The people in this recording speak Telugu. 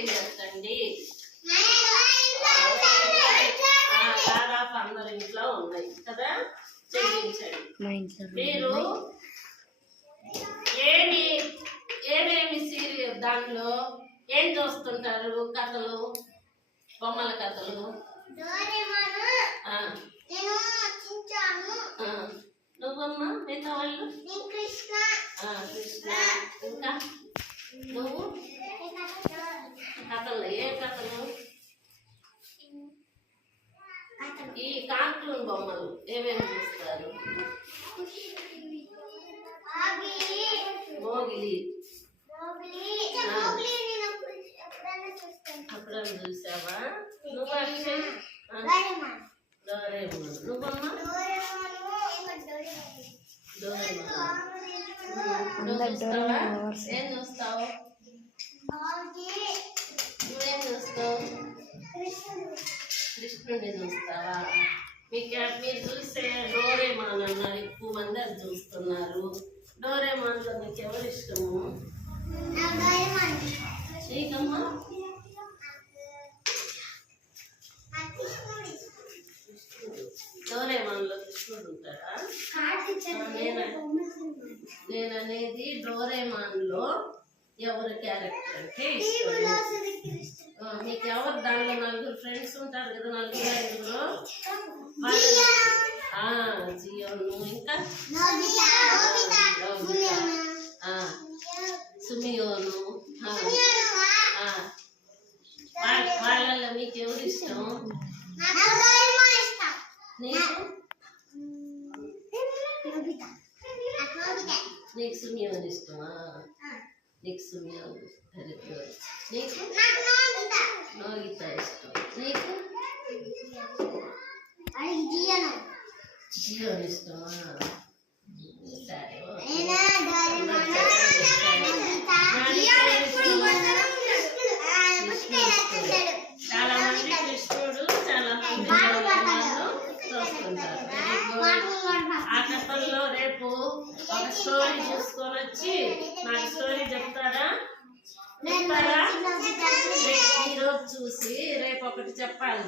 చెయ్యొద్దండి. దాదాపు అందరి ఇంట్లో ఉన్నాయి కదా, చెయ్యించండి. మీరు ఏమేమి సీరియల్ దాంట్లో ఏం చూస్తుంటారు? కథలు, బొమ్మల కథలు. నువ్వమ్మా మిగతా వాళ్ళు? కృష్ణ. ఇంకా నువ్వు కథలు, ఏ కథలు? ఈ కార్టూన్ బొమ్మలు ఏమేమి చూస్తారు? మోగిలి అప్పుడన్నా చూసావా? నువ్వు అక్షయ్? డోరేమోన్. నువ్వమ్మా? ఏం చూస్తావు? నువ్వేం చూస్తావు? కృష్ణుడిని చూస్తావా? మీరు చూసే డోరేమాన్ అన్నారు, ఎక్కువ మంది అది చూస్తున్నారు. డోరేమాన్ లో మీకు ఎవరు ఇష్టము? నీకమ్మా? డోరేమాన్ లో కృష్ణుడు ఉంటాడా? నేను అనేది డోరేమాన్ లో ఎవరు క్యారెక్టర్ అంటే ఇష్టం? మీకు ఎవరు దాంట్లో నలుగురు ఫ్రెండ్స్ ఉంటారు కదా, నలుగురు ఐదుగురు, జియోను, ఇంకా సుమియోను, వాళ్ళల్లో మీకు ఎవరు ఇష్టం? నీకు సుమియోను ఇష్టమా? నీకు సుమియోను. Very good. నీకు నోగితా ఇష్టం. నీకు జియోను ఇష్టమా? సరే, చాలా మంది కృష్ణుడు, చాలా మంది చూస్తుంటారు. ఆ కథల్లో రేపు ఒక స్టోరీ చూసుకొని వచ్చి నాకు స్టోరీ చెప్తారా? ఈరోజు చూసి రేపు ఒకటి చెప్పాలి.